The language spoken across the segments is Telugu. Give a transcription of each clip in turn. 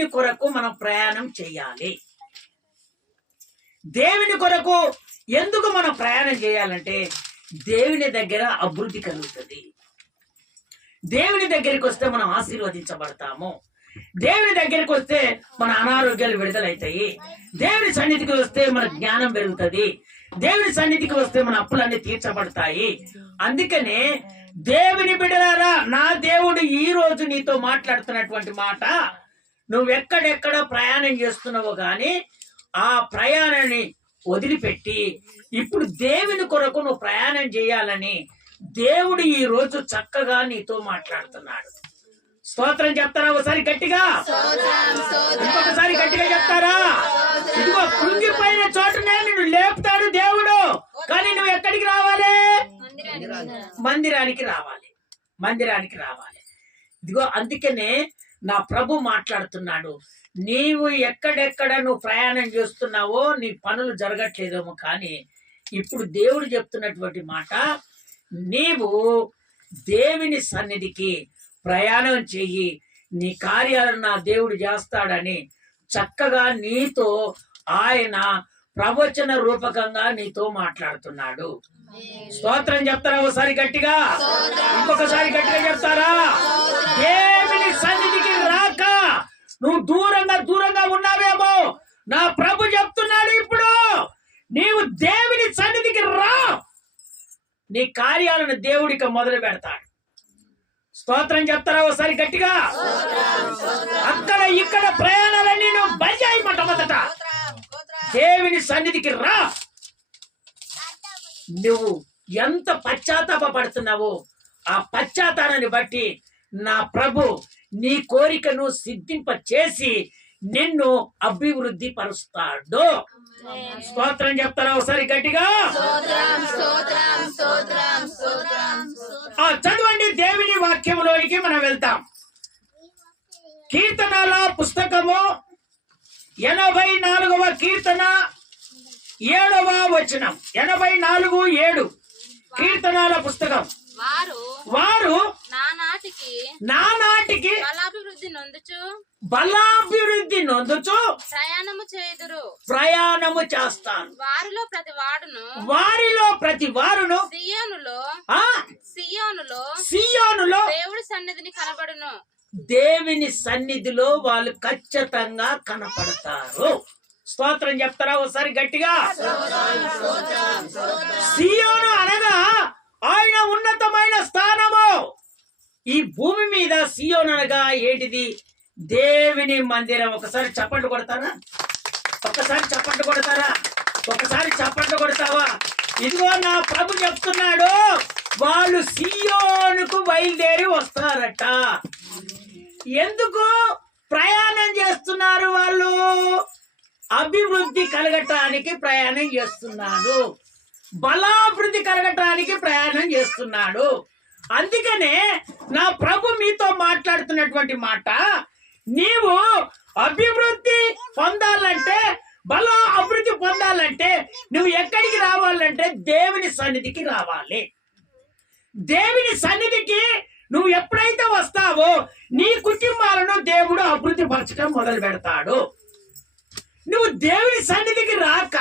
దేవుని కొరకు మనం ప్రయాణం చేయాలి. దేవుని కొరకు ఎందుకు మనం ప్రయాణం చేయాలంటే దేవుని దగ్గర అభివృద్ధి కలుగుతుంది. దేవుని దగ్గరికి వస్తే మనం ఆశీర్వదించబడతాము. దేవుని దగ్గరికి వస్తే మన అనారోగ్యాలు విడుదలవుతాయి. దేవుని సన్నిధికి వస్తే మన జ్ఞానం పెరుగుతుంది. దేవుని సన్నిధికి వస్తే మన అప్పులన్నీ తీర్చబడతాయి. అందుకనే దేవుని బిడ్డలారా, నా దేవుడు ఈ రోజు నీతో మాట్లాడుతున్నటువంటి మాట, నువ్వెక్కడెక్కడ ప్రయాణం చేస్తున్నావో గాని ఆ ప్రయాణాన్ని వదిలిపెట్టి ఇప్పుడు దేవుని కొరకు నువ్వు ప్రయాణం చేయాలని దేవుడు ఈ రోజు చక్కగా నీతో మాట్లాడుతున్నాడు. స్తోత్రం చెప్తారా? ఒకసారి గట్టిగా, ఇంకొకసారి గట్టిగా చెప్తారా? ఇదిగో కృంగిపోయిన చోటనే నిన్ను లేపుతాడు దేవుడు. కానీ నువ్వు ఎక్కడికి రావాలి? మందిరానికి రావాలి. మందిరానికి రావాలి. ఇదిగో అందుకనే నా ప్రభు మాట్లాడుతున్నాడు. నీవు ఎక్కడెక్కడ నువ్వు ప్రయాణం చేస్తున్నావో నీ పనులు జరగట్లేదేమో, కానీ ఇప్పుడు దేవుడు చెప్తున్నటువంటి మాట, నీవు దేవుని సన్నిధికి ప్రయాణం చెయ్యి, నీ కార్యాలను నా దేవుడు చేస్తాడని చక్కగా నీతో ఆయన ప్రవచన రూపకంగా నీతో మాట్లాడుతున్నాడు. స్తోత్రం చెప్తారా? ఒకసారి గట్టిగా, ఇంకొకసారి గట్టిగా చెప్తారా? దేవుని సన్నిధికి రాక నువ్వు దూరంగా ఉన్నావేమో, నా ప్రభు చెప్తున్నాడు ఇప్పుడు నీవు దేవుని సన్నిధికి రా, నీ కార్యాలను దేవుడికి మొదలు పెడతాడు. స్తోత్రం చెప్తారా? ఒకసారి గట్టిగా. అక్కడ ఇక్కడ ప్రయాణాలన్నీ నువ్వు బయజాయి. మొట్టమొదట దేవుని సన్నిధికి రా. నువ్వు ఎంత పశ్చాత్తాప పడుతున్నావో ఆ పశ్చాత్తాపాన్ని బట్టి నా ప్రభు నీ కోరికను సిద్ధింప చేసి నిన్ను అభివృద్ధి పరుస్తాడు. స్తోత్రం చెప్తారా? ఒకసారి గట్టిగా. చదవండి దేవుని వాక్యంలోనికి మనం వెళ్తాం. కీర్తనల పుస్తకము 84వ కీర్తన 7వ వచనం. 84:7 కీర్తనల పుస్తకం. వారు నానాటికి బలాభివృద్ధి నొందుచు ప్రయాణము చేస్తాను. వారిలో ప్రతి వారును సియోనులో దేవుడి సన్నిధిని కనబడును. దేవుని సన్నిధిలో వాళ్ళు ఖచ్చితంగా కనపడతారు. స్తోత్రం చెప్తారా? ఒకసారి గట్టిగా. సియోను అనగా ఆయన ఉన్నతమైన స్థానము. ఈ భూమి మీద సియోను అనగా ఏంటిది? దేవుని మందిరం. ఒకసారి చప్పట్లు కొడతారా? ఒకసారి చప్పట్లు కొడతారా? ఒకసారి చప్పట్లు కొడతావా? ఇదిగో నా ప్రభు చెప్తున్నాడు, వాళ్ళు సియోనుకు బయలుదేరి వస్తారట. ఎందుకు ప్రయాణం చేస్తున్నారు? వాళ్ళు అభివృద్ధి కలగటానికి ప్రయాణం చేస్తున్నారు. బలాభివృద్ధి కలగటానికి ప్రయాణం చేస్తున్నాడు. అందుకనే నా ప్రభు మీతో మాట్లాడుతున్నటువంటి మాట, నీవు అభివృద్ధి పొందాలంటే, అభివృద్ధి పొందాలంటే నువ్వు ఎక్కడికి రావాలంటే దేవుని సన్నిధికి రావాలి. దేవుని సన్నిధికి నువ్వు ఎప్పుడైతే వస్తావో నీ కుటుంబాలను దేవుడు అభివృద్ధి పరచడం మొదలు పెడతాడు. నువ్వు దేవుని సన్నిధికి రాక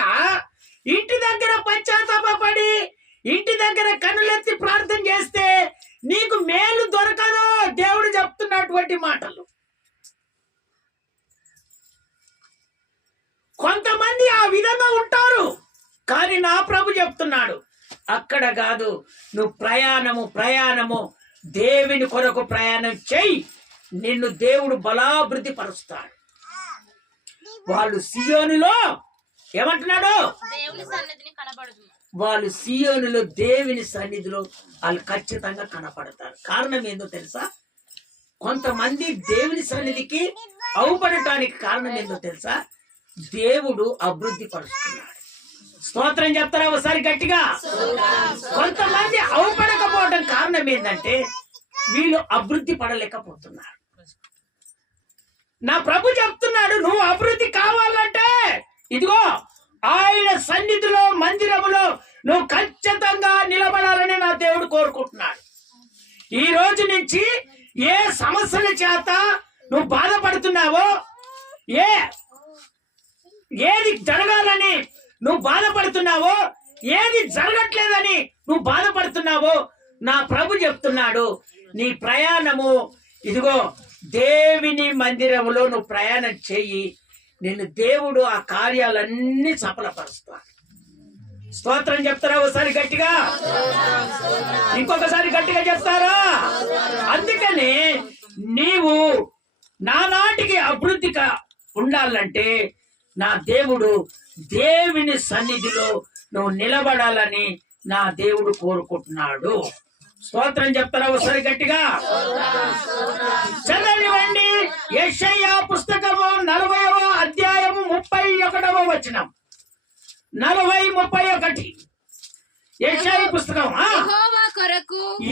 ఇంటి దగ్గర పశ్చాత్తాపడి ఇంటి దగ్గర కన్నులెత్తి ప్రార్థన చేస్తే నీకు మేలు దొరకదు. దేవుడు చెప్తున్నటువంటి మాటలు. కొంతమంది ఆ విధంగా ఉంటారు, కానీ నా ప్రభు చెప్తున్నాడు అక్కడ కాదు. నువ్వు ప్రయాణము దేవుని కొరకు ప్రయాణం చెయ్యి, నిన్ను దేవుడు బలాభివృద్ధి పరుస్తాడు. వాళ్ళు సియోనులో ఏమంటున్నాడు? వాళ్ళు సియోనులో దేవుని సన్నిధిలో వాళ్ళు ఖచ్చితంగా కనపడతారు. కారణం ఏందో తెలుసా? కొంతమంది దేవుని సన్నిధికి అవుపడటానికి కారణం ఏందో తెలుసా? దేవుడు అభివృద్ధి పరుస్తున్నాడు. స్తోత్రం చెప్తారా? ఒకసారి గట్టిగా. కొంతమంది అవుపడకపోవడం కారణం ఏంటంటే వీళ్ళు అభివృద్ధి పడలేకపోతున్నారు. నా ప్రభు చెప్తున్నాడు, నువ్వు అభివృద్ధి కావాలంటే ఇదిగో ఆయన సన్నిధిలో మందిరములో నువ్వు ఖచ్చితంగా నిలబడాలని నా దేవుడు కోరుకుంటున్నాడు. ఈ రోజు నుంచి ఏ సమస్యల చేత నువ్వు బాధపడుతున్నావో ఏది జరగాలని నువ్వు బాధపడుతున్నావో, ఏది జరగట్లేదని నువ్వు బాధపడుతున్నావో, నా ప్రభు చెప్తున్నాడు, నీ ప్రయాణము ఇదిగో దేవుని మందిరంలో నువ్వు ప్రయాణం చెయ్యి, నిన్ను దేవుడు ఆ కార్యాలన్నీ సఫలపరుస్తాడు. స్తోత్రం చెప్తారా ఒకసారి గట్టిగా? ఇంకొకసారి గట్టిగా చెప్తారా? అందుకని నీవు నానాటికి అభివృద్ధిగా ఉండాలంటే నా దేవుడు దేవుని సన్నిధిలో నువ్వు నిలబడాలని నా దేవుడు కోరుకుంటున్నాడు. స్తోత్రం చెప్తారా ఒకసారి గట్టిగా? చదవండి యెషయా పుస్తకము 40వ అధ్యాయము 31వ వచనం. 40:31 యెషయా పుస్తకం.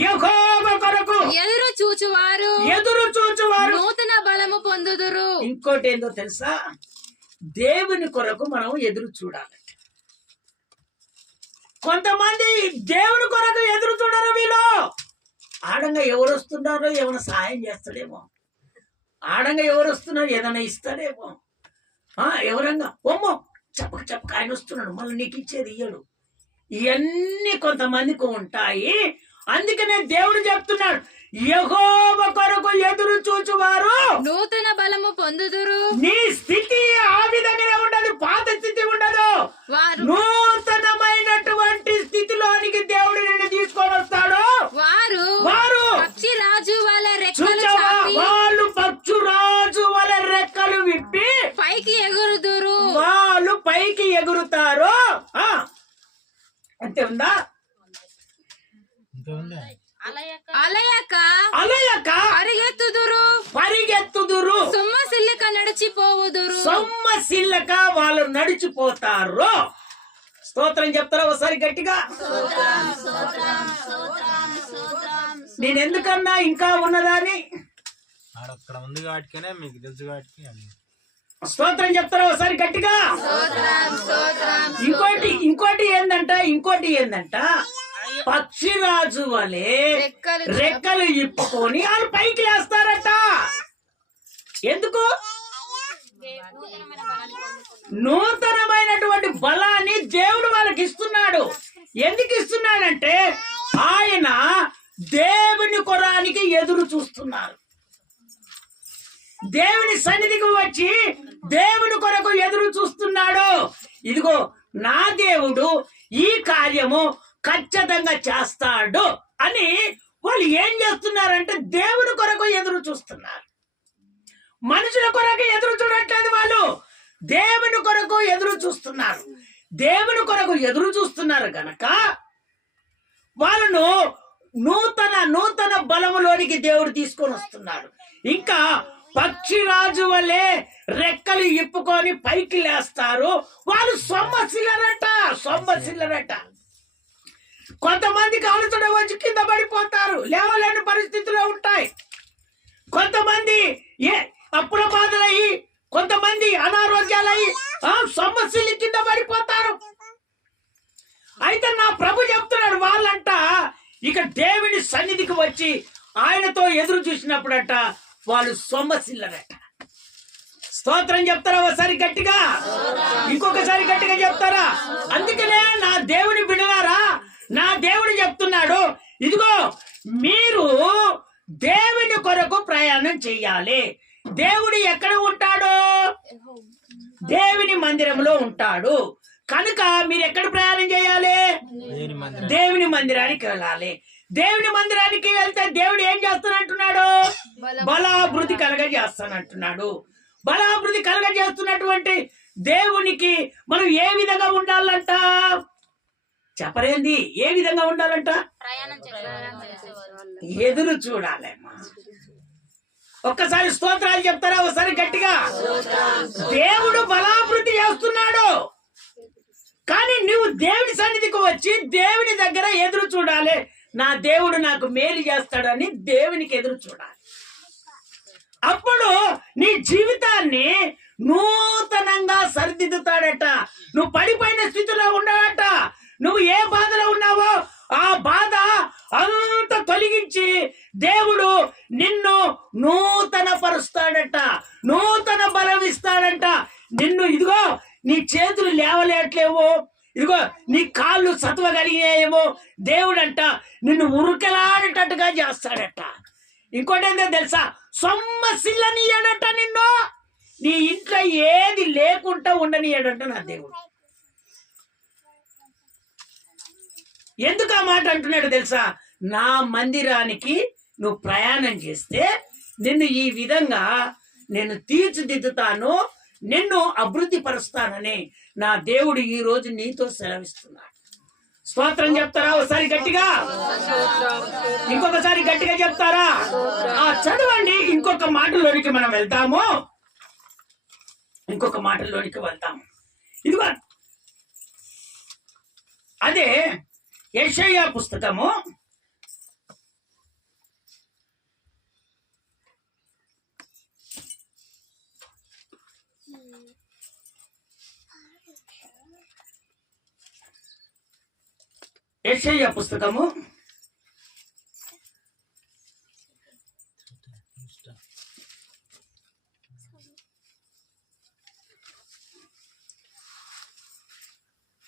యెహోవా కొరకు ఎదురు చూచువారు నూతన బలము పొందుదురు. ఇంకోటి ఏందో తెలుసా? దేవుని కొరకు మనం ఎదురు చూడాలి. కొంతమంది దేవుని కొరకు ఎదురు చూడరు. వీళ్ళు ఆడంగా ఎవరు వస్తున్నారో ఏమైనా సహాయం చేస్తాడేమో, ఆడంగా ఎవరు వస్తున్నారు ఏదైనా ఇస్తాడేమో, ఎవరంగా ఓమో చెప్పక ఆయన వస్తున్నాడు మళ్ళీ నీకు ఇచ్చేది ఇయ్యడు. ఇవన్నీ కొంతమందికి ఉంటాయి. అందుకనే దేవుడు చెప్తున్నాడు, యెహోవా కొరకు ఎదురు చూచువారు నూతన బలము పొందుదురు. నీ స్థితి ఆ విధంగానే ఉండదు, పాత స్థితి ఉండదు. నూతనమైనటువంటి స్థితిలోనికి దేవుడు నిన్ను తీసుకొని వస్తాడు. వారు పక్షిరాజు వాళ్ళ రెక్కలు వాళ్ళు పక్షురాజు వాళ్ళ రెక్కలు విప్పి పైకి ఎగురుదురు. వాళ్ళు పైకి ఎగురుతారు. అంతే ఉందా? అలయక పరిగెత్తుదురు. సొమ్మసిల్లక వాళ్ళు నడిచిపోతారు. స్తోత్రం చెప్తారా ఒకసారి గట్టిగా? నేనెందుకన్నా ఇంకా ఉన్నదాని స్తోత్రం చెప్తారా ఒకసారి గట్టిగా? ఇంకోటి ఏందంట పక్షిరాజు వలె రెక్కలు ఇప్పుకొని వాళ్ళు పైకి లేస్తారట. ఎందుకు? నూతనమైనటువంటి బలాన్ని దేవుడు వాళ్ళకి ఇస్తున్నాడు. ఎందుకు ఇస్తున్నాడంటే ఆయన దేవుని కొరానికి ఎదురు చూస్తున్నారు. దేవుని సన్నిధికి వచ్చి దేవుని కొరకు ఎదురు చూస్తున్నాడు. ఇదిగో నా దేవుడు ఈ కార్యము ఖచ్చితంగా చేస్తాడు అని వాళ్ళు ఏం చేస్తున్నారంటే దేవుని కొరకు ఎదురు చూస్తున్నారు. మనుషుల కొరకు ఎదురు చూడట్లేదు, వాళ్ళు దేవుని కొరకు ఎదురు చూస్తున్నారు. దేవుని కొరకు ఎదురు చూస్తున్నారు గనక వాళ్ళను నూతన బలములోనికి దేవుడు తీసుకొని వస్తున్నాడు. ఇంకా పక్షిరాజు వలె రెక్కలు ఇప్పుకొని పైకి లేస్తారు. వాళ్ళు సొమ్మసిల్లరట. కొంతమందికి అలసట వచ్చి కింద పడిపోతారు, లేవలేని పరిస్థితుల్లో ఉంటాయి. కొంతమంది అప్పుల బాధలయ్యి, కొంతమంది అనారోగ్యాలయ్యి సొమ్మసిల్లి కింద పడిపోతారు. అయితే నా ప్రభు చెప్తున్నాడు, వాళ్ళంట ఇక దేవుని సన్నిధికి వచ్చి ఆయనతో ఎదురు చూసినప్పుడట వాళ్ళు సొమ్మసిల్లరట. స్తోత్రం చెప్తారా ఒకసారి గట్టిగా? ఇంకొకసారి గట్టిగా చెప్తారా? అందుకనే నా దేవుని బిడ్డలారా, నా దేవుడు చెప్తున్నాడు, ఇదిగో మీరు దేవుని కొరకు ప్రయాణం చెయ్యాలి. దేవుడు ఎక్కడ ఉంటాడు? దేవుని మందిరంలో ఉంటాడు. కనుక మీరు ఎక్కడ ప్రయాణం చేయాలి? దేవుని మందిరానికి వెళ్ళాలి. దేవుని మందిరానికి వెళ్తే దేవుడు ఏం చేస్తానంటున్నాడు? బలాభివృద్ధి కలగజేస్తానంటున్నాడు. బలాభివృద్ధి కలగజేస్తున్నటువంటి దేవునికి మనం ఏ విధంగా ఉండాలంట? చెప్పరేంది? ఏ విధంగా ఉండాలంట? ఎదురు చూడాలమ్మా. ఒక్కసారి స్తోత్రాలు చెప్తారా ఒకసారి గట్టిగా? దేవుడు బలాభివృద్ధి చేస్తున్నాడు, కానీ నువ్వు దేవుని సన్నిధికి వచ్చి దేవుని దగ్గర ఎదురు చూడాలి. నా దేవుడు నాకు మేలు చేస్తాడని దేవునికి ఎదురు చూడాలి. అప్పుడు నీ జీవితాన్ని నూతనంగా సరిదిద్దుతాడట. నువ్వు పడిపోయిన స్థితిలో ఉండవట. నువ్వు ఏ బాధలో ఉన్నావో ఆ బాధ అంత తొలగించి దేవుడు నిన్ను నూతన పరుస్తాడట, నూతన బలం ఇస్తాడు. చేస్తాడంట. నిన్ను ఇదిగో నీ చేతులు లేవలేట్లేవో, ఇదిగో నీ కాళ్ళు సత్వ కలిగాయేమో, దేవుడంట నిన్ను ఉరుకలాడేటట్టుగా చేస్తాడట. ఇంకోటి ఏంటో తెలుసా, సొమ్మసిల్లనియడట, నిన్ను నీ ఇంట్లో ఏది లేకుండా ఉండనియడంట నా దేవుడు. ఎందుకు ఆ మాట అంటున్నాడు తెలుసా, నా మందిరానికి నువ్వు ప్రయాణం చేస్తే నిన్ను ఈ విధంగా నేను తీర్చిదిద్దుతాను, నిన్ను అభివృద్ధి పరుస్తానని నా దేవుడు ఈ రోజు నీతో సెలవిస్తున్నాడు. స్తోత్రం చెప్తారా ఒకసారి గట్టిగా? ఇంకొకసారి గట్టిగా చెప్తారా? చదవండి. ఇంకొక మాటలోనికి మనం వెళ్తాము. ఇంకొక మాటలోనికి వెళ్తాము. ఇదిగో అదే యెషయా పుస్తకము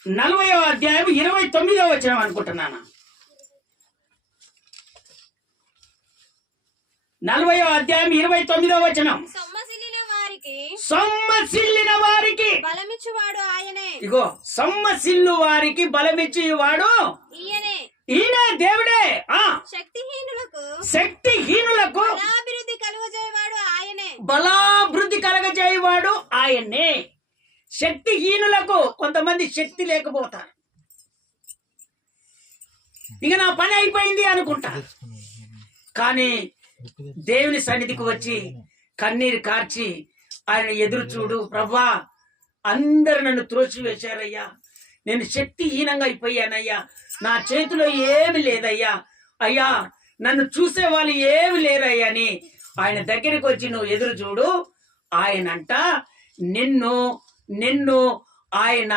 40వ అధ్యాయం 29వ వచనం అనుకుంటున్నాను. 40వ అధ్యాయం 29వ వచనం. సొమ్మసిల్లిన వారికి బలమిచ్చువాడు ఆయనే. ఇగో సొమ్మసిల్లు వారికి బలమిచ్చేవాడు ఈయనే, దేవుడే. శక్తిహీనులకు బలాభివృద్ధి కలుగజేయవాడు ఆయనే. బలాభివృద్ధి కలగజేయవాడు ఆయనే. శక్తిహీనులకు, కొంతమంది శక్తి లేకపోతారు, ఇక నా పని అయిపోయింది అనుకుంటారు. కానీ దేవుని సన్నిధికి వచ్చి కన్నీరు కార్చి ఆయన ఎదురు చూడు, ప్రభువా అందరు నన్ను త్రోసివేశారయ్యా, నేను శక్తిహీనంగా అయిపోయానయ్యా, నా చేతిలో ఏమి లేదయ్యా, అయ్యా నన్ను చూసే వాళ్ళు ఏమి లేరయ్యా అని ఆయన దగ్గరికి వచ్చి నువ్వు ఎదురు చూడు. ఆయనంట నిన్ను ఆయన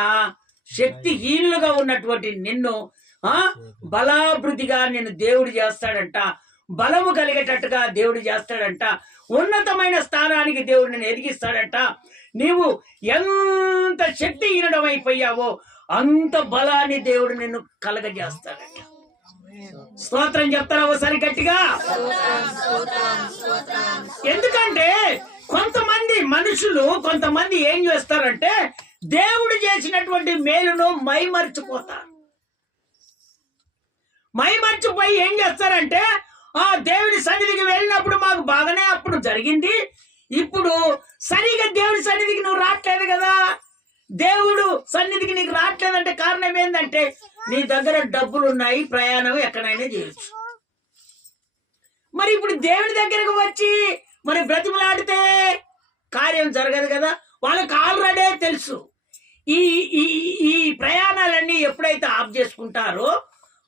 శక్తిహీనులుగా ఉన్నటువంటి నిన్ను బలాభివృద్ధిగా నిన్ను దేవుడు చేస్తాడంట, బలము కలిగేటట్టుగా దేవుడు చేస్తాడంట, ఉన్నతమైన స్థానానికి దేవుడు నిన్ను ఎదిగిస్తాడంట. నీవు ఎంత శక్తిహీనుడం అయిపోయావో అంత బలాన్ని దేవుడు నిన్ను కలగజేస్తాడంట. స్తోత్రం చెప్తారా ఒకసారి గట్టిగా? ఎందుకంటే కొంతమంది మనుషులు, కొంతమంది ఏం చేస్తారంటే దేవుడు చేసినటువంటి మేలును మైమర్చిపోతారు. మైమర్చిపోయి ఏం చేస్తారంటే దేవుడి సన్నిధికి వెళ్ళినప్పుడు మాకు బాగానే అప్పుడు జరిగింది, ఇప్పుడు సరిగా దేవుడి సన్నిధికి నువ్వు రావట్లేదు కదా, దేవుడు సన్నిధికి నీకు రావట్లేదంటే కారణం ఏంటంటే నీ దగ్గర డబ్బులు ఉన్నాయి, ప్రయాణం ఎక్కడైనా చేయొచ్చు. మరి ఇప్పుడు దేవుడి దగ్గరకు వచ్చి మరి బ్రతిమలాడితే కార్యం జరగదు కదా. వాళ్ళకి ఆల్రెడీ తెలుసు ఈ ఈ ఈ ప్రయాణాలన్నీ ఎప్పుడైతే ఆఫ్ చేసుకుంటారో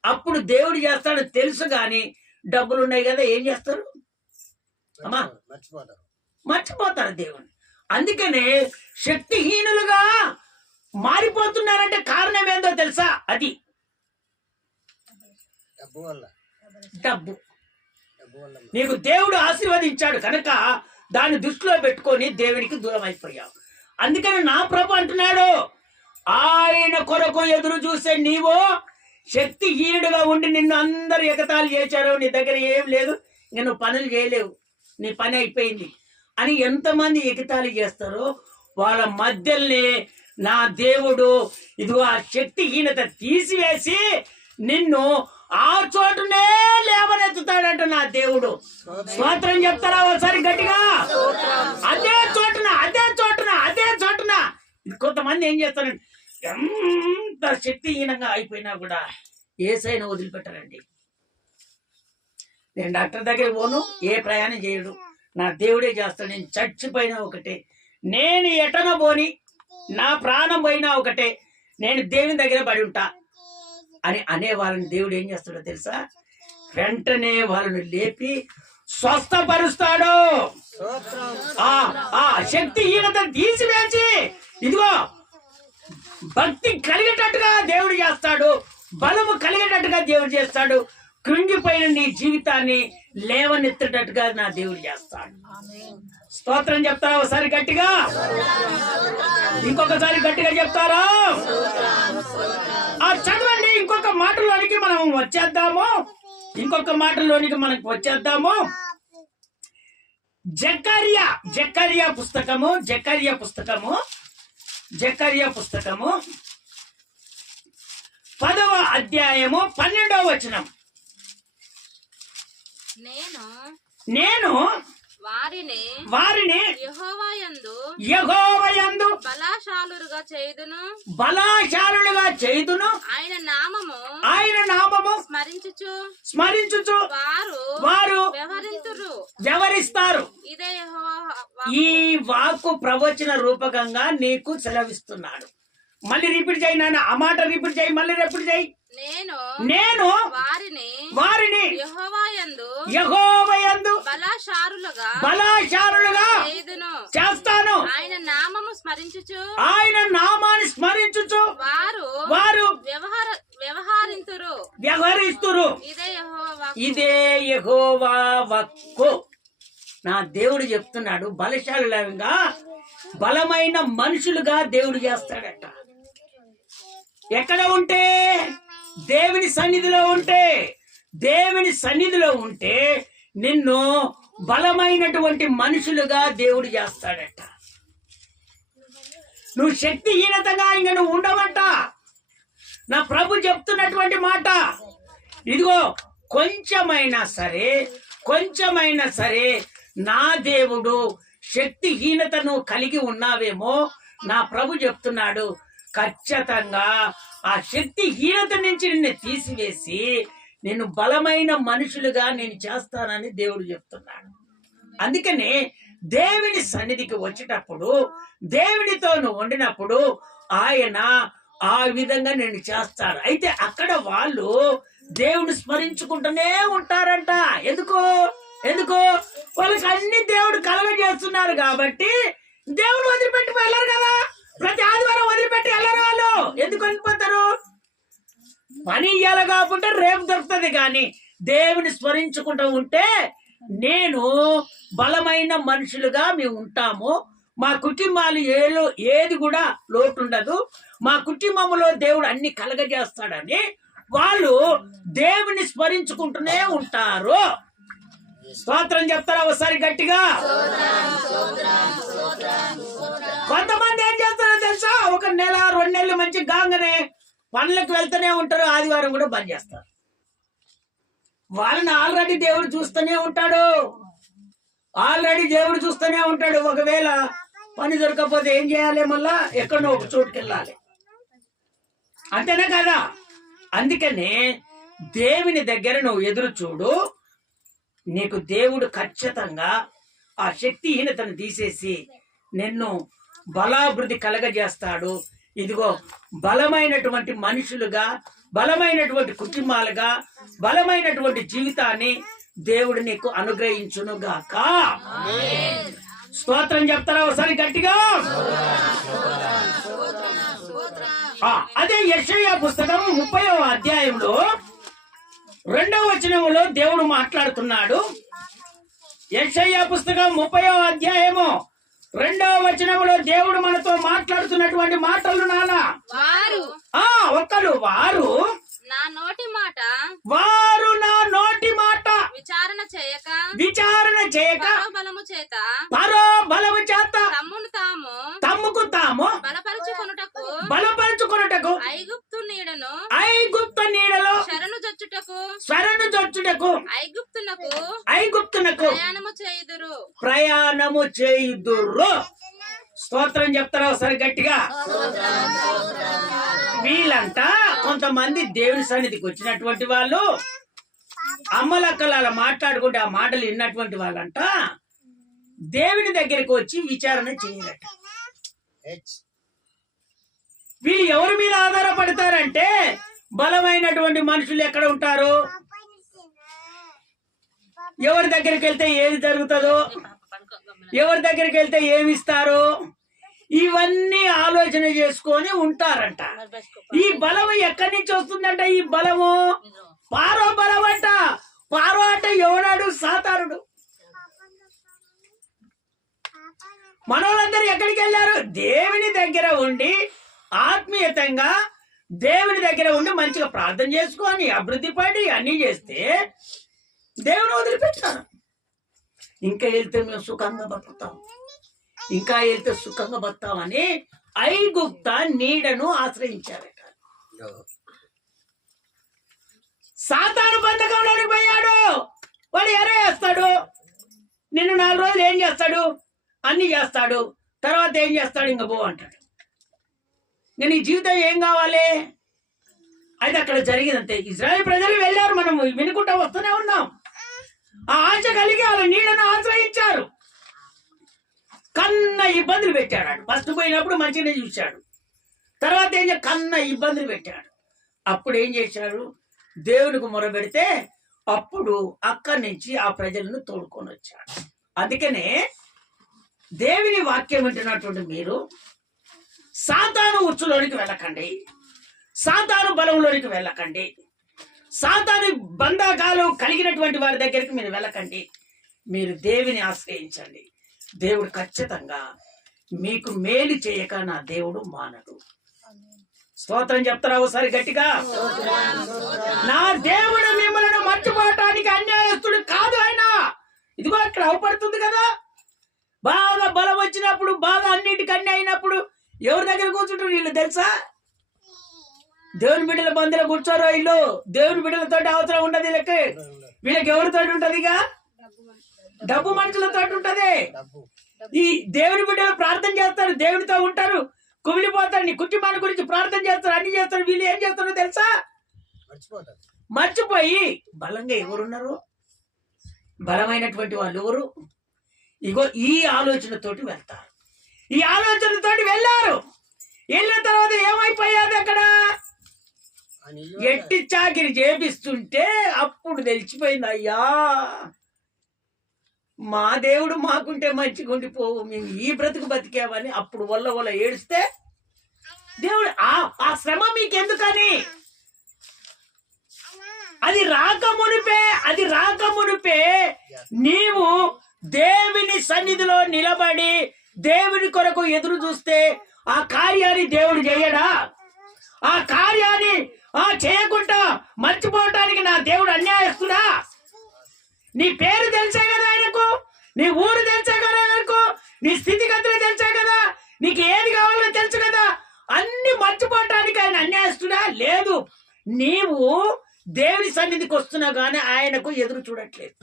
అప్పుడు దేవుడు చేస్తాడు తెలుసు. కానీ డబ్బులు ఉన్నాయి కదా, ఏం చేస్తారు అమ్మా? మర్చిపోతారు దేవుని. అందుకనే శక్తిహీనులుగా మారిపోతున్నారంటే కారణం ఏందో తెలుసా? అది డబ్బు. నీకు దేవుడు ఆశీర్వదించాడు కనుక దాన్ని దృష్టిలో పెట్టుకొని దేవునికి దూరం అయిపోయావు. అందుకని నా ప్రభు అంటున్నాడు, ఆయన కొరకు ఎదురు చూసే నీవు శక్తిహీనుడుగా ఉండి నిన్ను అందరు ఎగతాళి చేశారు, నీ దగ్గర ఏం లేదు, ఇంక నువ్వు పనులు చేయలేవు, నీ పని అయిపోయింది అని ఎంతమంది ఎగతాళి చేస్తారో వాళ్ళ మధ్యలోనే నా దేవుడు ఇదిగో ఆ శక్తిహీనత తీసివేసి నిన్ను ఆ చోటునే లేవనెత్తుతాడంట నా దేవుడు. స్తోత్రం చెప్తారా ఒకసారి గట్టిగా? అదే చోటున కొంతమంది ఏం చేస్తారంటే ఎంత శక్తిహీనంగా అయిపోయినా కూడా యేసయ్యను వదిలిపెట్టారండి. నేను డాక్టర్ దగ్గర పోను, ఏ ప్రయాణం చేయడు, నా దేవుడే చేస్తాడు, నేను చచ్చిపోయినా ఒకటే, నేను ఎటన పోని నా ప్రాణం పోయినా ఒకటే, నేను దేవుని దగ్గర పడి ఉంటా అని అనే వాళ్ళని దేవుడు ఏం చేస్తాడో తెలుసా? వెంటనే వాళ్ళని లేపి స్వస్థపరుస్తాడు. ఆ శక్తిహీనత తీసివేసి ఇదిగో భక్తి కలిగేటట్టుగా దేవుడు చేస్తాడు, బలము కలిగేటట్టుగా దేవుడు చేస్తాడు, కృంగిపోయిన నీ జీవితాన్ని లేవనెత్తేటట్టుగా నా దేవుడు చేస్తాడు. స్తోత్రం చెప్తారా ఒకసారి గట్టిగా? ఇంకొకసారి గట్టిగా చెప్తారా? చదవండి. ఇంకొక మాటలోనికి మనం వచ్చేద్దాము. జకర్యా పుస్తకము 10వ అధ్యాయము 12వ వచనం. నేను వారిని యెహోవాయందు బలాశాలులుగా చేయుదును. ఆయన నామము స్మరించుచు వారు వ్యవహరిస్తారు. ఈ వాక్కు ప్రవచన రూపకంగా నీకు సెలవిస్తున్నాడు. మళ్ళీ రిపీట్ చేయి నాన్న. ఆ మాట రిపీట్ చేయి. మళ్ళీ రిపీట్ చేయి. నేను వారిని యెహోవాయందు బలాశాలులుగా చేస్తాను. ఆయన నామాన్ని స్మరించుచు వారు వ్యవహరిస్తురు. ఇదే యెహోవా వాక్కు. నా దేవుడు చెప్తున్నాడు, బలశాలుగా బలమైన మనుషులుగా దేవుడు చేస్తాడట. ఎక్కడ ఉంటే? దేవుని సన్నిధిలో ఉంటే నిన్ను బలమైనటువంటి మనుషులుగా దేవుడు చేస్తాడట. నువ్వు శక్తిహీనతగా ఇంక నువ్వు ఉండవంట. నా ప్రభు చెప్తున్నటువంటి మాట ఇదిగో, కొంచెమైనా సరే నా దేవుడు శక్తిహీనతను కలిగి ఉన్నావేమో, నా ప్రభు చెప్తున్నాడు, ఖచ్చితంగా ఆ శక్తిహీనత నుంచి నిన్ను తీసివేసి నేను బలమైన మనుషులుగా నేను చేస్తానని దేవుడు చెప్తున్నాడు. అందుకనే దేవుని సన్నిధికి వచ్చేటప్పుడు, దేవునితో నువ్వు వండినప్పుడు ఆయన ఆ విధంగా నేను చేస్తాడు. అయితే అక్కడ వాళ్ళు దేవుని స్మరించుకుంటూనే ఉంటారంట. ఎందుకు వాళ్ళకి అన్ని దేవుడు కలగజేస్తున్నారు కాబట్టి దేవుడు వదిలిపెట్టి వెళ్ళరు కదా. ప్రతి ఆదివారం వదిలిపెట్టి వెళ్ళరు వాళ్ళు. ఎందుకు వెళ్ళిపోతారు? పని ఇయ్యాల కాకుంటే రేపు దొరుకుతుంది. కానీ దేవుని స్మరించుకుంటూ ఉంటే నేను బలమైన మనుషులుగా మేము ఉంటాము. మా కుటుంబాలు ఏది కూడా లోటు ఉండదు. మా కుటుంబంలో దేవుడు అన్ని కలగజేస్తాడని వాళ్ళు దేవుని స్మరించుకుంటూనే ఉంటారు. స్తోత్రం చెప్తారా ఒకసారి గట్టిగా? కొంతమంది ఏం చేస్తారో తెలుసా? 1 నెల 2 నెలలు మంచి గాంగనే పనులకు వెళ్తూనే ఉంటారు. ఆదివారం కూడా బంద్ చేస్తారు. వాళ్ళని ఆల్రెడీ దేవుడు చూస్తూనే ఉంటాడు. ఒకవేళ పని దొరకకపోతే ఏం చేయాలి? మళ్ళా ఎక్కడో ఒక చోటుకి వెళ్ళాలి. అంతేనా కదా? అందుకనే దేవుని దగ్గర నువ్వు ఎదురు చూడు. నీకు దేవుడు ఖచ్చితంగా ఆ శక్తిహీనతను తీసేసి నిన్ను బలాభివృద్ధి కలగజేస్తాడు. ఇదిగో, బలమైనటువంటి మనుషులుగా, బలమైనటువంటి కుటుంబాలుగా, బలమైనటువంటి జీవితాన్ని దేవుడు నీకు అనుగ్రహించునుగాక. స్తోత్రం చెప్తారా ఒకసారి గట్టిగా? అదే యెషయా పుస్తకం 30వ అధ్యాయంలో 2వ వచనంలో దేవుడు మాట్లాడుతున్నాడు. యెషయా పుస్తకం 30వ అధ్యాయము 2వ వచనంలో దేవుడు మనతో మాట్లాడుతున్నటువంటి మాటలు నాన్న. వారు నా నోటి మాట విచారణ చేయక పరో బలము చేత తమ్ముకు తాము బలపరుచుకొనుటకు ఐగుప్తు నీడలో శరణు జొచ్చుటకు ఐగుప్తునకు ప్రయాణము చేయుదురు. స్తోత్రం చెప్తారా ఒకసారి గట్టిగా? వీళ్ళంతా కొంతమంది దేవుని సన్నిధికి వచ్చినటువంటి వాళ్ళు, అమ్మలక్కల మాట్లాడుకుంటే ఆ మాటలు విన్నటువంటి వాళ్ళంట దేవుని దగ్గరికి వచ్చి విచారణ చేయరట. వీళ్ళు ఎవరి మీద ఆధారపడతారంటే, బలమైనటువంటి మనుషులు ఎక్కడ ఉంటారు, ఎవరి దగ్గరికి వెళ్తే ఏది జరుగుతుందో, ఎవరి దగ్గరికి వెళ్తే ఏమి ఇస్తారు, ఇవన్నీ ఆలోచన చేసుకొని ఉంటారంట. ఈ బలము ఎక్కడి నుంచి వస్తుందంట? ఈ బలము పారో బలం అంట. పారో అంటే ఎవడాడు? సాతానుడు. మనోళ్ళందరూ ఎక్కడికి వెళ్ళారు? దేవుని దగ్గర ఉండి ఆత్మీయతంగా దేవుని దగ్గర ఉండి మంచిగా ప్రార్థన చేసుకొని అభివృద్ధి పడి అన్ని చేస్తే దేవుని వదిలిపెట్టారు. ఇంకా వెళ్తే మేము సుఖంగా బతుకుతాం, ఇంకా వెళ్తే సుఖంగా బతామని ఐగుప్త నీడను ఆశ్రయించారట. సాతాను బంధకంలోనికి పోయాడు. వాడు ఎరేస్తాడు, నిన్ను 4 రోజులు ఏం చేస్తాడు? అన్ని చేస్తాడు. తర్వాత ఏం చేస్తాడు? ఇంక పో అంటాడు. ఇంకా నీ జీవితం ఏం కావాలి? అది అక్కడ జరిగిందంతే. ఇజ్రాయెల్ ప్రజలు వెళ్ళారు, మనం వినుకుంటా వస్తూనే ఉన్నాం. ఆ ఆశ కలిగి వాళ్ళ నీళ్ళను ఆశ్రయించారు. కన్న ఇబ్బందులు పెట్టాడు. ఫస్ట్ పోయినప్పుడు మంచిగానే చూశాడు, తర్వాత ఏం కన్న ఇబ్బందులు పెట్టాడు. అప్పుడు ఏం చేశాడు? దేవునికి మొరబెడితే అప్పుడు అక్కడి నుంచి ఆ ప్రజలను తోడుకొని వచ్చాడు. అందుకనే దేవుని వాక్యం వింటున్నటువంటి మీరు సాతాను ఉచ్చులోనికి వెళ్ళకండి, సాతాను బలంలోనికి వెళ్ళకండి, సాతాను బంధకాలు కలిగినటువంటి వారి దగ్గరికి మీరు వెళ్ళకండి. మీరు దేవుని ఆశ్రయించండి. దేవుడు ఖచ్చితంగా మీకు మేలు చేయక నా దేవుడు మానడు. స్తోత్రం చెప్తారా ఒకసారి గట్టిగా? నా దేవుడు మిమ్మల్ని మర్చిపోవటానికి అన్యాయస్తుడు కాదు ఆయన. ఇదిగో అక్కడ అవపడుతుంది కదా, బాగా బలం వచ్చినప్పుడు, బాగా అన్నిటికి అన్ని అయినప్పుడు ఎవరి దగ్గర కూర్చుంటారు వీళ్ళు తెలుసా? దేవుని బిడ్డల బంధులో కూర్చోరో వీళ్ళు. దేవుని బిడ్డలతో అవసరం ఉండదు వీళ్ళకి. వీళ్ళకి ఎవరితో ఉంటది? ఇక డబ్బు మనుషులతో ఉంటది. ఈ దేవుని బిడ్డలు ప్రార్థన చేస్తారు, దేవుడితో ఉంటారు, కుమిలిపోతారు, నీ కుటుంబాన్ని గురించి ప్రార్థన చేస్తారు, అన్ని చేస్తారు. వీళ్ళు ఏం చేస్తారో తెలుసా? మర్చిపోయి బలంగా ఎవరున్నారు? బలమైనటువంటి వాళ్ళు ఎవరు? ఇగో ఈ ఆలోచనతోటి వెళ్తారు. ఈ ఆలోచనతోటి వెళ్ళారు. వెళ్ళిన తర్వాత ఏమైపోయాది? అక్కడ ఎట్టి చాకిరి చేపిస్తుంటే అప్పుడు తెలిసిపోయింది, అయ్యా మా దేవుడు మాకుంటే మంచిగా ఉండిపోవు, మేము ఈ బ్రతుకు బతికామని. అప్పుడు వల్ల ఏడిస్తే దేవుడు ఆ శ్రమ మీకెందుకని? అది రాకమునిపే నీవు దేవుని సన్నిధిలో నిలబడి దేవుని కొరకు ఎదురు చూస్తే ఆ కార్యాన్ని దేవుడు చేయడా? ఆ కార్యాన్ని చేయకుండా మర్చిపోవటానికి నా దేవుడు అన్యాయస్తుడా? నీ పేరు తెలిసే కదా ఆయనకు, నీ ఊరు తెలిసే కదా ఆయనకు, నీ స్థితిగతులు తెలిసే కదా, నీకు ఏది కావాలో తెలుసు కదా. అన్ని మర్చిపోవటానికి ఆయన అన్యాయస్తుడా? లేదు. నీవు దేవుని సన్నిధికి వస్తున్నా కానీ ఆయనకు ఎదురు చూడట్లేదు,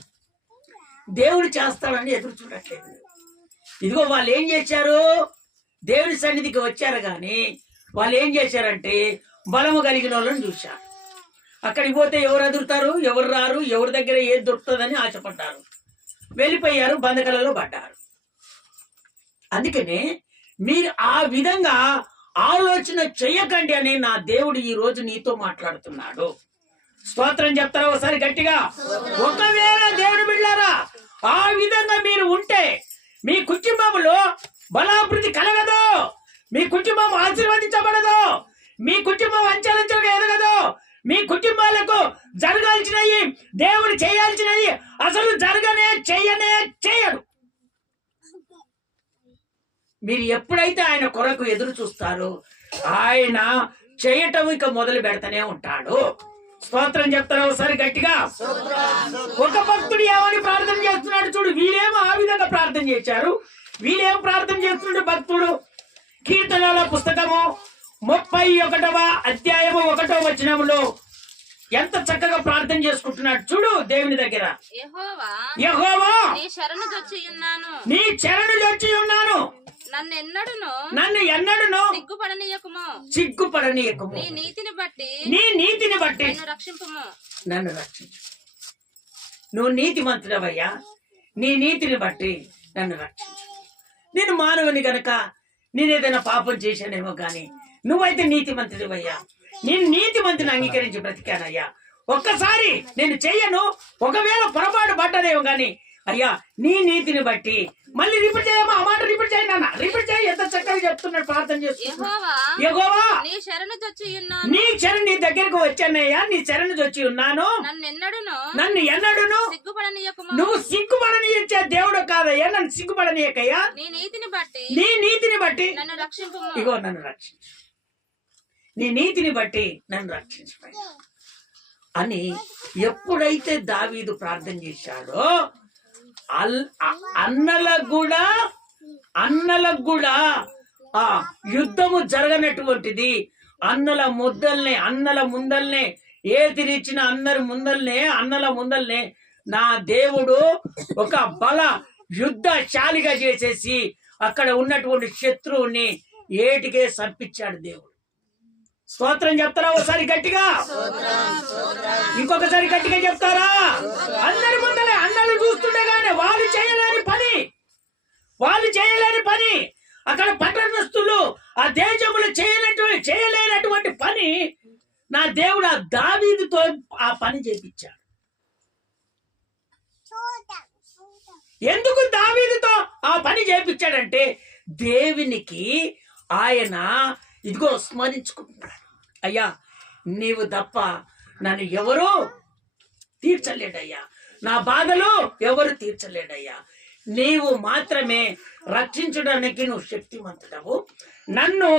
దేవుడు చేస్తాడని ఎదురు చూడట్లేదు. ఇదిగో వాళ్ళు ఏం చేశారు? దేవుని సన్నిధికి వచ్చారు కానీ వాళ్ళు ఏం చేశారంటే బలము కలిగిన వాళ్ళని చూశారు. అక్కడికి పోతే ఎవరు ఎదురుతారు, ఎవరు రారు, ఎవరి దగ్గర ఏది దొరుకుతుందని ఆశపడ్డారు, వెళ్ళిపోయారు, బంధకాలలో పడ్డారు. అందుకనే మీరు ఆ విధంగా ఆలోచన చెయ్యకండి అని నా దేవుడు ఈ రోజు నీతో మాట్లాడుతున్నాడు. స్తోత్రం చెప్తారా ఒకసారి గట్టిగా? ఒకవేళ దేవుని బిడ్డలారా ఆ విధంగా మీరు ఉంటే మీ కుటుంబంలో బలాభివృద్ధి కలగదు, మీ కుటుంబం ఆశీర్వదించబడదు, మీ కుటుంబం అంచెలంచెలుగా ఎదగదు, మీ కుటుంబాలకు జరగాల్సినవి, దేవుడు చేయాల్సినవి అసలు చేయడు. మీరు ఎప్పుడైతే ఆయన కొరకు ఎదురు చూస్తారో ఆయన చేయటం ఇక మొదలు పెడతానే ఉంటాడు. స్తోత్రం చెప్తారా ఒకసారి గట్టిగా? ఒక భక్తుడు ఏమని ప్రార్థన చేస్తున్నాడు చూడు. వీళ్ళేమో ఆ విధంగా ప్రార్థన చేశారు, వీళ్ళేం ప్రార్థన చేస్తున్నాడు భక్తుడు? కీర్తనల పుస్తకము 31వ అధ్యాయము 1వ వచనములో ఎంత చక్కగా ప్రార్థన చేసుకుంటున్నాడు చూడు దేవుని దగ్గర. యెహోవా నీ శరణు జొచ్చి ఉన్నాను, నన్ను ఎన్నడును సిగ్గుపడనీయకుము, నీ నీతిని బట్టి నన్ను రక్షించు. నువ్వు నీతిమంతుడవయ్యా, నీ నీతిని బట్టి నన్ను రక్షించు. నేను మానవుని గనక నేనేదైనా పాపం చేశానేమో కానీ నువ్వైతే నీతిమంతుడివయ్యా, నేను నీతిమంతుని అంగీకరించి బ్రతికానయ్యా. ఒక్కసారి నేను చెయ్యను, ఒకవేళ పొరపాటు పడ్డదేమో గాని అయ్యా నీ నీతిని బట్టి. మళ్ళీ రిపీట్ చేయమో, ఆ మాట రిపీట్ చేయండి అన్న, రిపీట్ చేయి. ఎంత చక్కగా చెప్తున్నాడు, ప్రార్థన చేస్తున్నాడు. యెహోవా యెహోవా నీ శరణు చొచ్చి ఉన్నాను, నీ చెరను నీ దగ్గరకు వచ్చానయ్యా, నీ చెరను వచ్చి ఉన్నాను, నన్ను ఎన్నడును సిగ్గుపడనీయకుము. నువ్వు సిగ్గుపడనీయచ్చే దేవుడు కాదయ్యా, నన్ను సిగ్గుపడనీయకయ్యా, నీ నీతిని బట్టి నీ నీతిని బట్టి నన్ను రక్షింపుము. ఇగో నన్ను రక్షించు, నీ నీతిని బట్టి నన్ను రక్షించు అని ఎప్పుడైతే దావీదు ప్రార్థన చేశాడో అన్నలకు కూడా ఆ యుద్ధము జరగనటువంటిది, అన్నల ముందల్నే ఏదిరిచిన అన్నల ముందల్నే నా దేవుడు ఒక బల యుద్ధశాలిగా చేసేసి అక్కడ ఉన్నటువంటి శత్రువుని ఏటికే సంపించాడు దేవుడు. స్తోత్రం చెప్తారా ఒకసారి గట్టిగా? ఇంకొకసారి గట్టిగా చెప్తారా? అందరి ముందలే అన్నలు చూస్తుండగానే వాళ్ళు చేయలేని పని అక్కడ పట్టణస్తులు ఆ దేశములు చేయలేనటువంటి పని నా దేవుడు ఆ దావీదుతో ఆ పని చేపించాడు. ఎందుకు దావీదుతో ఆ పని చేపించాడంటే దేవునికి ఆయన ఇదిగో స్మరించుకుంటున్నాడు, అయ్యా నీవు తప్ప నన్ను ఎవరు తీర్చలేడయ్యా, నా బాధలు ఎవరు తీర్చలేడయ్యా, నీవు మాత్రమే రక్షించడానికి నువ్వు శక్తివంతుడవు, నన్ను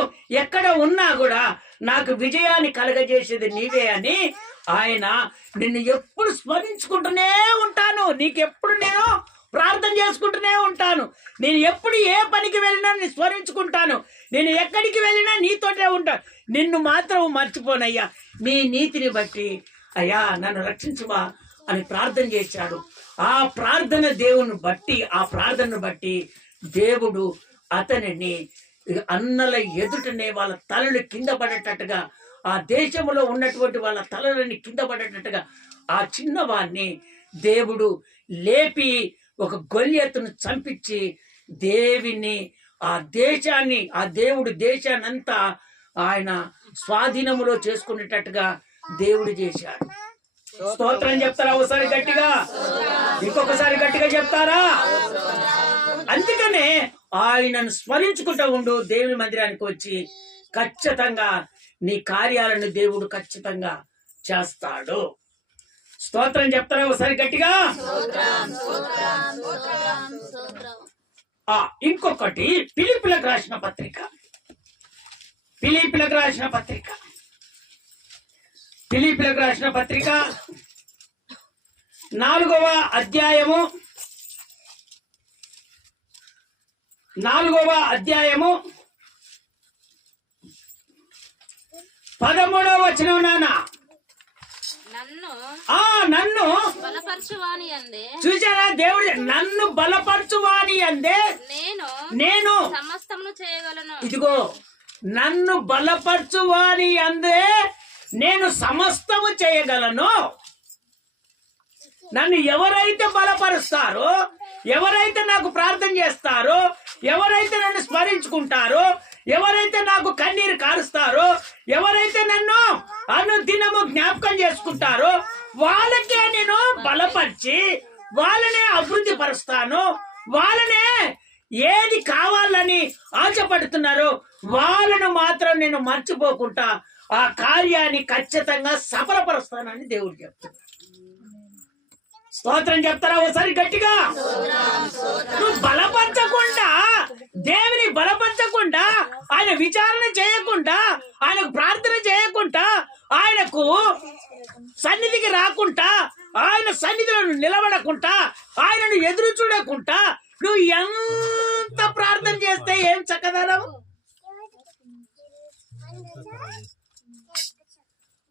ఎక్కడ ఉన్నా కూడా నాకు విజయాన్ని కలగజేసేది నీవే అని ఆయన నిన్ను ఎప్పుడు స్మరించుకుంటూనే ఉంటాను, నీకెప్పుడు నేను ప్రార్థన చేసుకుంటూనే ఉంటాను, నేను ఎప్పుడు ఏ పనికి వెళ్ళినా నేను స్మరించుకుంటాను, నేను ఎక్కడికి వెళ్ళినా నీతోటే ఉంటాను, నిన్ను మాత్రం మర్చిపోనయ్యా, నీ నీతిని బట్టి అయ్యా నన్ను రక్షించువా అని ప్రార్థన చేశాడు. ఆ ప్రార్థనను బట్టి దేవుడు అతనిని అన్నల ఎదుటనే వాళ్ళ తలలు కింద పడేటట్టుగా, ఆ దేశంలో ఉన్నటువంటి వాళ్ళ తలలని కింద పడేటట్టుగా ఆ చిన్నవాడిని దేవుడు లేపి ఒక గొల్లియతును చంపించి ఆ దేవుడు దేశాన్నంతా ఆయన స్వాధీనములో చేసుకునేటట్టుగా దేవుడు చేశాడు. స్తోత్రం చెప్తారా ఒకసారి గట్టిగా? ఇంకొకసారి గట్టిగా చెప్తారా? అందుకనే ఆయనను స్మరించుకుంటూ ఉండు, దేవుని మందిరానికి వచ్చి ఖచ్చితంగా నీ కార్యాలను దేవుడు ఖచ్చితంగా చేస్తాడు. స్తోత్రం చెప్తారా ఒకసారి గట్టిగా? ఇంకొకటి ఫిలిప్పీలకు రాసిన పత్రిక 4వ అధ్యాయము 13వ వచనం. నాన్న నన్ను బలపరచువాని అందే, చూసారా దేవుడు నన్ను బలపరచువాని అందే నేను సమస్తమును చేయగలను. ఇదిగో నన్ను బలపరచువాని అందే నేను సమస్తము చేయగలను. నన్ను ఎవరైతే బలపరుస్తారో, ఎవరైతే నాకు ప్రార్థన చేస్తారో, ఎవరైతే నన్ను స్మరించుకుంటారో, ఎవరైతే నాకు కన్నీరు కారుస్తారో, ఎవరైతే నన్ను అనుదినము జ్ఞాపకం చేసుకుంటారో వాళ్ళకే నేను బలపరిచి వాళ్ళనే అభివృద్ధి పరుస్తాను. వాళ్ళనే ఏది కావాలని ఆశపడుతున్నారో వాళ్ళను మాత్రం నేను మర్చిపోకుండా ఆ కార్యాన్ని ఖచ్చితంగా సఫలపరుస్తానని దేవుడు చెప్తున్నాడు. స్తోత్రం చెప్తారా ఒకసారి గట్టిగా? నువ్వు బలపరచకుండా, దేవుని బలపరచకుండా, ఆయన విచారణ చేయకుండా, ఆయనకు ప్రార్థన చేయకుండా, ఆయనకు సన్నిధికి రాకుండా, ఆయన సన్నిధిలో నిలబడకుండా, ఆయనను ఎదురు చూడకుండా నువ్వు ఎంత ప్రార్థన చేస్తే ఏం చక్కదనం?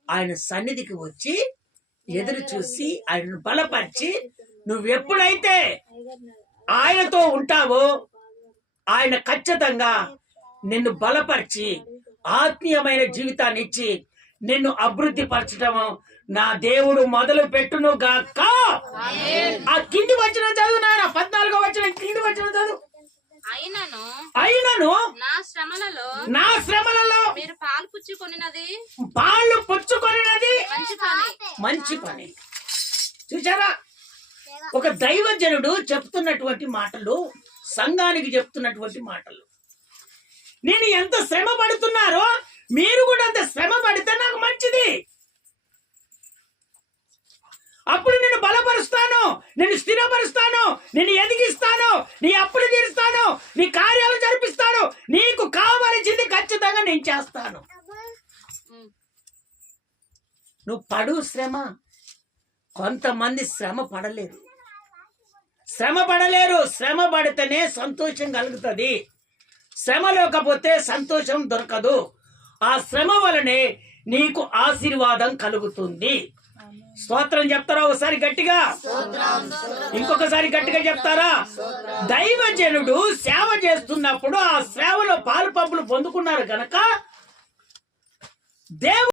ఆయన సన్నిధికి వచ్చి ఎదురు చూసి ఆయనను బలపరిచి నువ్వెప్పుడైతే ఆయనతో ఉంటావో ఆయన ఖచ్చితంగా నిన్ను బలపరిచి ఆత్మీయమైన జీవితాన్ని ఇచ్చి నిన్ను అభివృద్ధి పరచటము నా దేవుడు మొదలు పెట్టును గాక. ఆ కింది వచ్చిన చదువు నాయన, 14వ వచనం కింది వచ్చిన చదువు. అయినను నా శ్రమలలో మీరు పాలు పుచ్చుకొనినది మంచి పని. చూసారా, ఒక దైవజనుడు చెప్తున్నటువంటి మాటలు, సంఘానికి చెప్తున్నటువంటి మాటలు. నేను ఎంత శ్రమ పడుతున్నారో మీరు కూడా అంత శ్రమ పడితే నాకు మంచిది. అప్పుడు నేను బలపరుస్తాను, నేను స్థిరపరుస్తాను, నేను ఎదిగిస్తాను, నీ అప్పులు తీరుస్తాను, నీ కార్యాలు జరిపిస్తాను, నీకు కావలసింది ఖచ్చితంగా నేను చేస్తాను. నువ్వు పడు శ్రమ. కొంతమంది శ్రమ పడలేరు. శ్రమ పడితేనే సంతోషం కలుగుతుంది. శ్రమ లేకపోతే సంతోషం దొరకదు. ఆ శ్రమ వలనే నీకు ఆశీర్వాదం కలుగుతుంది. స్తోత్రం చెప్తారా ఒకసారి గట్టిగా? ఇంకొకసారి గట్టిగా చెప్తారా? దైవజనుడు సేవ చేస్తున్నప్పుడు ఆ సేవలో పాలు పంపులు పొందుకున్నారు గనక దేవుడు